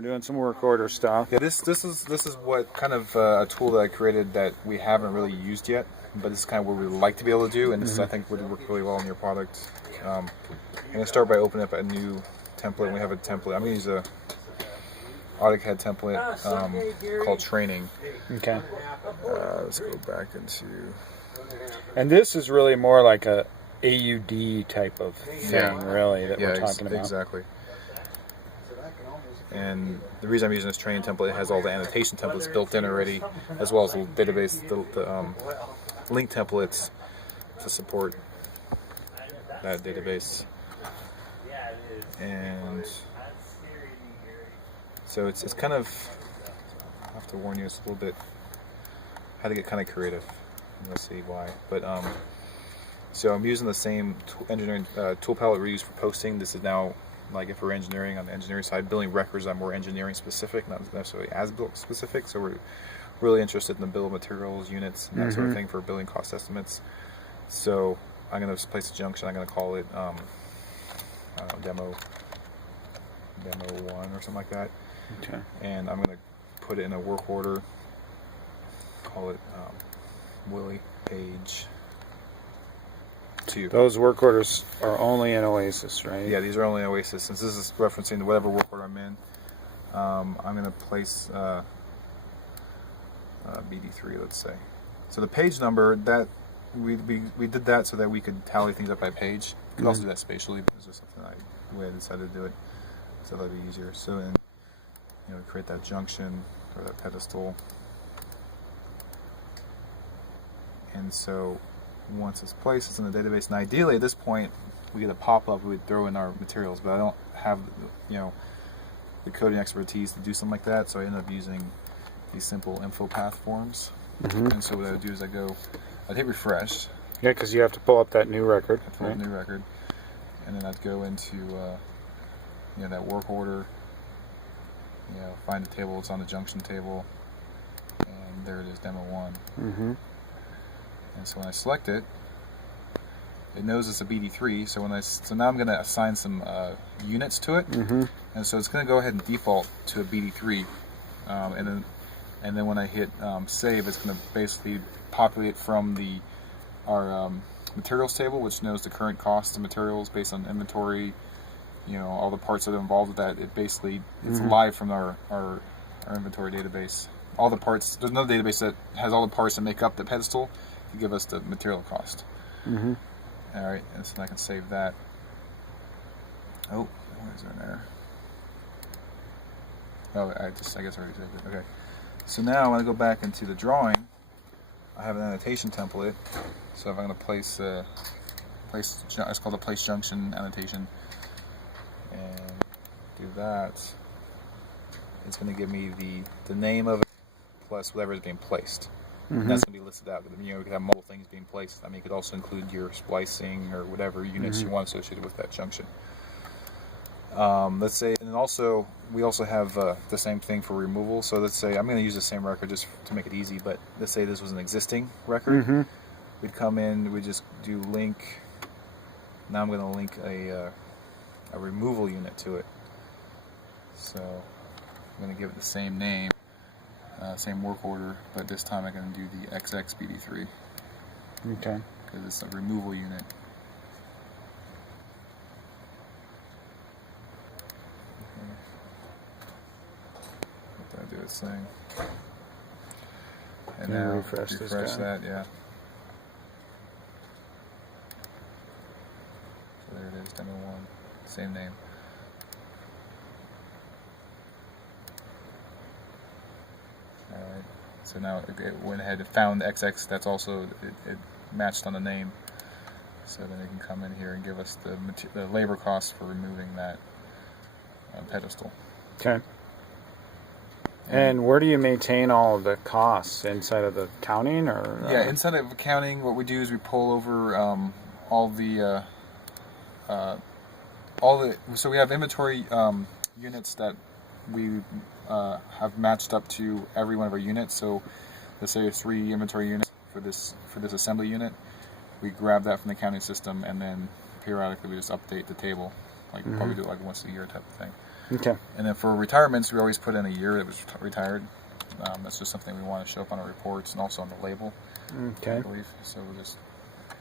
We're doing some work order stuff. Yeah, this is what kind of a tool that I created that we haven't really used yet, but this is kind of what we would like to be able to do, and this I think would work really well in your product. I'm going to start by opening up a new template. We have a template. I'm going to use a AutoCAD template called training. Okay. Let's go back into. And this is really more like a AUD type of thing, really, that we're talking about. Exactly. And the reason I'm using this training template, it has all the annotation templates built in already, as well as the database, the link templates to support that database. And so it's kind of, I have to warn you, it's a little bit, how to get kind of creative. Let's see why. But so I'm using the same engineering tool palette we use for posting. This is now, like if we're engineering on the engineering side, building records are more engineering specific, not necessarily as-built specific. So we're really interested in the bill of materials, units, and that sort of thing for building cost estimates. So I'm going to place a junction. I'm going to call it demo 1 or something like that. Okay. And I'm going to put it in a work order. Call it Willie Page 2. Those work orders are only in Oasis, right? Yeah, these are only in Oasis. Since this is referencing whatever work order I'm in, I'm going to place BD3, let's say. So the page number, that we did that so that we could tally things up by page. We could also do that spatially, but it's just something the way I decided to do it, so that'd be easier. So then, create that junction or that pedestal. And so once it's placed, it's in the database. And ideally, at this point, we get a pop-up. We would throw in our materials, but I don't have, the coding expertise to do something like that. So I end up using these simple info path forms. And so what I would do is I'd hit refresh. Yeah, because you have to pull up that new record. Pull up a new record, and then I'd go into, that work order. Find the table. It's on the junction table, and there it is, demo 1. And so when I select it, it knows it's a BD3. So now I'm going to assign some units to it, and so it's going to go ahead and default to a BD3. And then when I hit save, it's going to basically populate from our materials table, which knows the current cost of materials based on inventory. All the parts that are involved with that. It basically it's live from our inventory database. All the parts. There's another database that has all the parts that make up the pedestal to give us the material cost. All right, and so I can save that. Oh, why is there an error? Oh, I guess I already saved it. Okay. So now when I go back into the drawing, I have an annotation template. So if I'm going to place it's called a place junction annotation, and do that, it's going to give me the name of it plus whatever is being placed. And that's going to be listed out. You could have multiple things being placed. I mean, you could also include your splicing or whatever units you want associated with that junction. Let's say, and then also we also have the same thing for removal. So let's say I'm going to use the same record just to make it easy. But let's say this was an existing record. We'd come in, we just do link. Now I'm going to link a removal unit to it. So I'm going to give it the same name. Same work order, but this time I'm going to do the XXBD3. Okay. Because it's a removal unit. Let that do its thing. And Can now refresh that, yeah. So there it is, demo 1, same name. Alright, so now it went ahead and found XX, that's also, it matched on the name. So then it can come in here and give us the labor cost for removing that pedestal. Okay. And where do you maintain all of the costs? Inside of the accounting, or? Yeah, inside of accounting, what we do is we pull over so we have inventory units that we have matched up to every one of our units. So let's say there's 3 inventory units for this assembly unit. We grab that from the accounting system, and then periodically we just update the table, like probably do it like once a year type of thing. Okay. And then for retirements, we always put in a year it was retired. That's just something we want to show up on our reports and also on the label. Okay. I believe. So we'll just,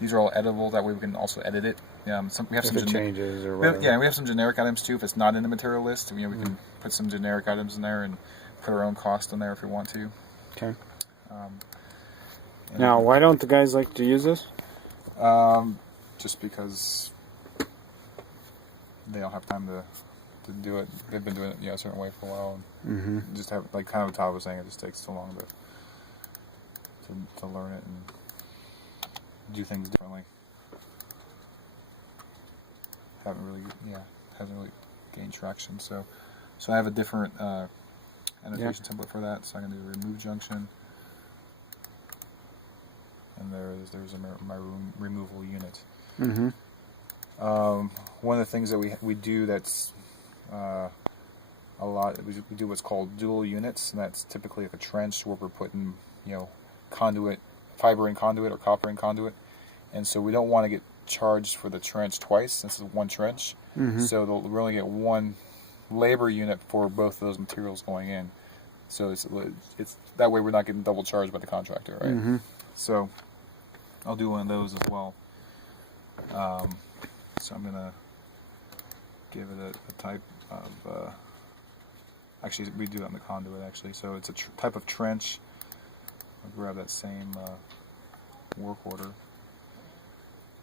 these are all editable. That way we can also edit it. We have if some it changes or whatever. Yeah, we have some generic items too. If it's not in the material list, we can put some generic items in there and put our own cost in there if we want to. Okay. Now, why don't the guys like to use this? Just because they don't have time to do it. They've been doing it a certain way for a while, and just have, like kind of what Todd was saying, it just takes so long to learn it and do things differently. Hasn't really gained traction. So I have a different annotation template for that. So I'm going to do remove junction, and there's my removal unit. One of the things that we do that's a lot, we do what's called dual units, and that's typically like a trench where we're putting conduit, fiber in conduit or copper in conduit, and so we don't want to get charged for the trench twice. This is one trench, so we'll only get one labor unit for both of those materials going in. So it's that way we're not getting double charged by the contractor, right? So I'll do one of those as well. So I'm gonna give it a type of. Actually, we do it on the conduit. Actually, so it's a type of trench. I'll grab that same work order.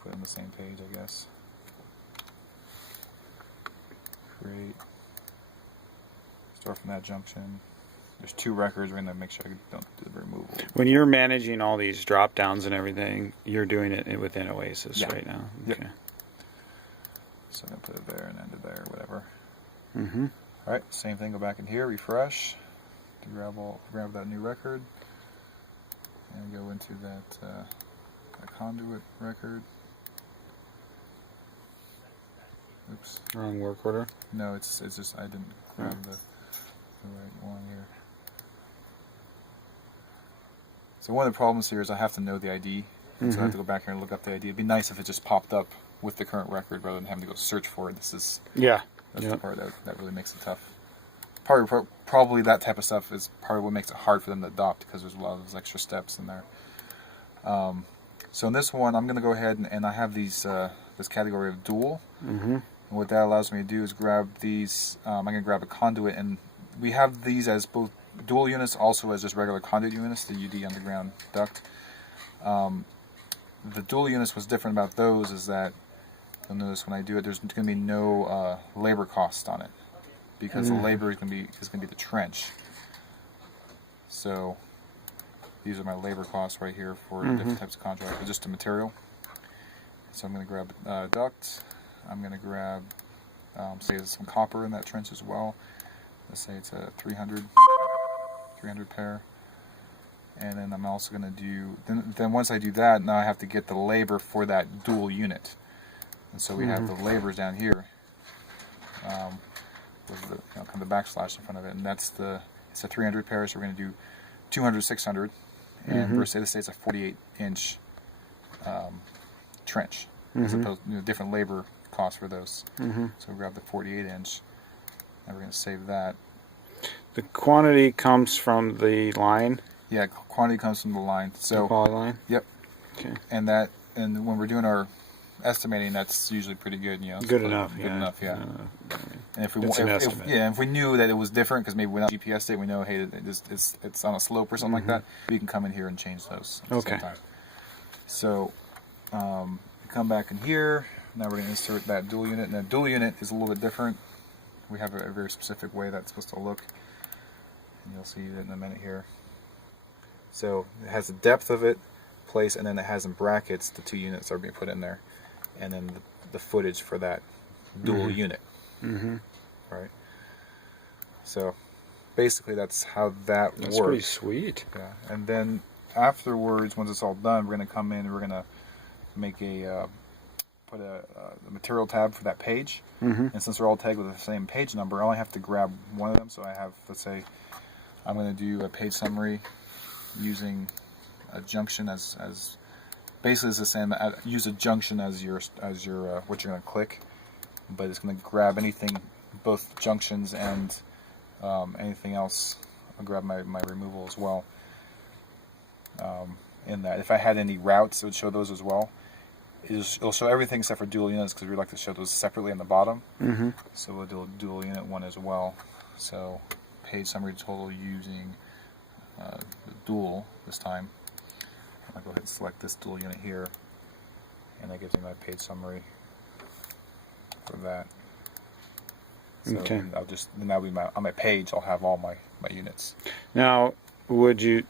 Put it on the same page, I guess. Create. Start from that junction. There's 2 records. We're going to make sure I don't do the removal. When you're managing all these drop downs and everything, you're doing it within Oasis right now. Okay. Yep. So I'm going to put it there and end it there, whatever. All right. Same thing. Go back in here. Refresh. To grab that new record. And go into that conduit record. Oops. Wrong work order. No, it's just I didn't grab the right one here. So one of the problems here is I have to know the ID, and so I have to go back here and look up the ID. It'd be nice if it just popped up with the current record rather than having to go search for it. That's the part that really makes it tough. Probably that type of stuff is part of what makes it hard for them to adopt, because there's a lot of those extra steps in there. So in this one, I'm going to go ahead and I have these this category of dual. And what that allows me to do is grab these. I'm going to grab a conduit, and we have these as both dual units, also as just regular conduit units, the UD underground duct. The dual units, what's different about those is that you'll notice when I do it, there's going to be no labor cost on it, because the labor is going to be the trench. So these are my labor costs right here for different types of contracts, just the material. So I'm going to grab duct. I'm going to grab, say there's some copper in that trench as well. Let's say it's a 300 pair. And then I'm also going to do, then once I do that, now I have to get the labor for that dual unit. And so we have the labors down here with the, kind of the backslash in front of it. And it's a 300 pair, so we're going to do 200, 600. And let's say it's a 48-inch trench, as opposed to different labor costs for those. So we'll grab the 48-inch, and we're going to save that. The quantity comes from the line? Yeah, quantity comes from the line. So the quality line? Yep. Okay. And when we're doing our estimating, that's usually pretty good. Good enough. Good enough. Yeah. And if we knew that it was different, because maybe without GPS it, we know, hey, it's on a slope or something like that. We can come in here and change those at the same time. So come back in here. Now we're going to insert that dual unit. And that dual unit is a little bit different. We have a very specific way that's supposed to look, and you'll see it in a minute here. So it has the depth of it, place, and then it has in brackets the 2 units that are being put in there, and then the footage for that dual unit. Right. So basically, that's how that works. That's pretty sweet. Yeah. And then afterwards, once it's all done, we're going to come in and we're going to make put a material tab for that page. And since they're all tagged with the same page number, I only have to grab one of them. So I have, let's say, I'm going to do a page summary using a junction as basically it's the same. Use a junction as your what you're going to click, but it's going to grab anything both junctions and anything else. I'll grab my removal as well. In that, if I had any routes, it would show those as well. It'll show everything except for dual units because we like to show those separately on the bottom. Mm-hmm. So we'll do a dual unit one as well. So page summary total using the dual this time. I'll go ahead and select this dual unit here, and that gives me my page summary for that. So Okay. then that'll be on my page. I'll have all my units. Now, would you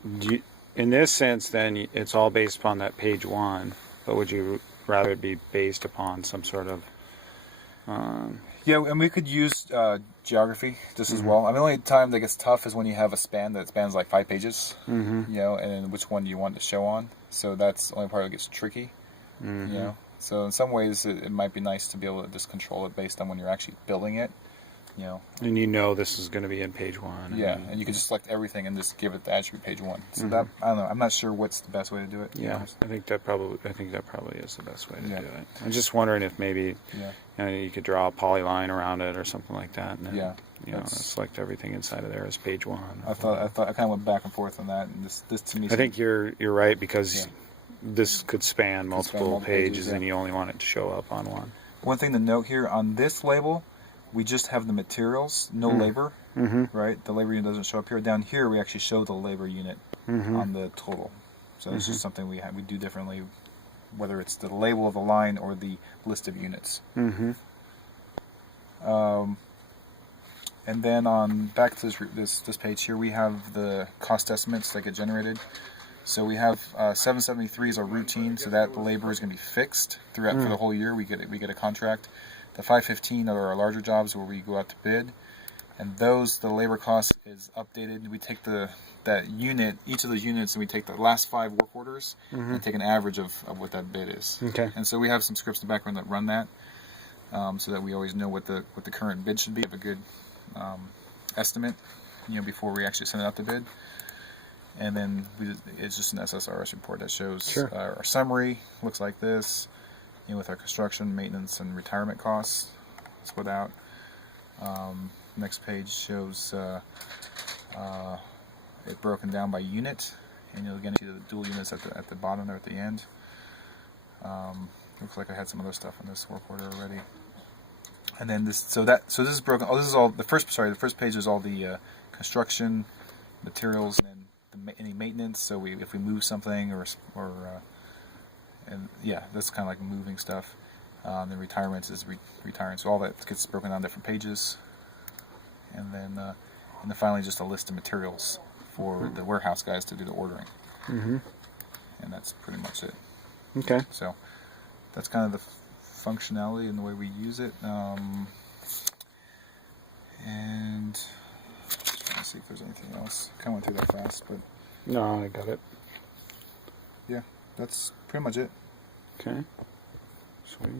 in this sense, then it's all based upon that page one, but would you rather it be based upon some sort of yeah, and we could use geography just as well. I mean, the only time that gets tough is when you have a span that spans like 5 pages, you know, and then which one do you want to show on. So that's the only part that gets tricky, you know. So in some ways, it might be nice to be able to just control it based on when you're actually building it, you know. and you know this is going to be in page one. Yeah, and you can just select everything and just give it the attribute page one. So that, I don't know. I'm not sure what's the best way to do it. Yeah, I think that probably is the best way to do it. I'm just wondering if maybe you could draw a polyline around it or something like that, and then, you know, select everything inside of there as page one. I kind of went back and forth on that, and this to me. I think you're right because this could span multiple pages, and you only want it to show up on one. One thing to note here on this label, we just have the materials, no labor, right? The labor unit doesn't show up here. Down here, we actually show the labor unit on the total. So it's just something we do differently, whether it's the label of the line or the list of units. And then on back to this page here, we have the cost estimates that get generated. So we have 773 is our routine, so that the labor is going to be fixed throughout for the whole year. We get a contract. The 515 are our larger jobs where we go out to bid, and the labor cost is updated. We take that unit, each of those units, and we take the last 5 work orders and take an average of what that bid is. Okay. And so we have some scripts in the background that run that, so that we always know what the current bid should be. We have a good estimate, you know, before we actually send it out to bid. And then it's just an SSRS report that shows our summary looks like this, you know, with our construction, maintenance, and retirement costs split out. Next page shows it broken down by unit, and you'll again see the dual units at the bottom there at the end. Looks like I had some other stuff in this work order already. And then this this is broken. Oh, this is all the first page is all the construction materials, and then any maintenance. So if we move something and yeah, that's kind of like moving stuff. Then retirements is retiring. So all that gets broken down different pages. And then finally just a list of materials for the warehouse guys to do the ordering. And that's pretty much it. Okay. So that's kind of the functionality and the way we use it. And just trying to see if there's anything else. Kind of went through that fast, but no, I got it. Yeah, that's pretty much it. Okay. Sweet.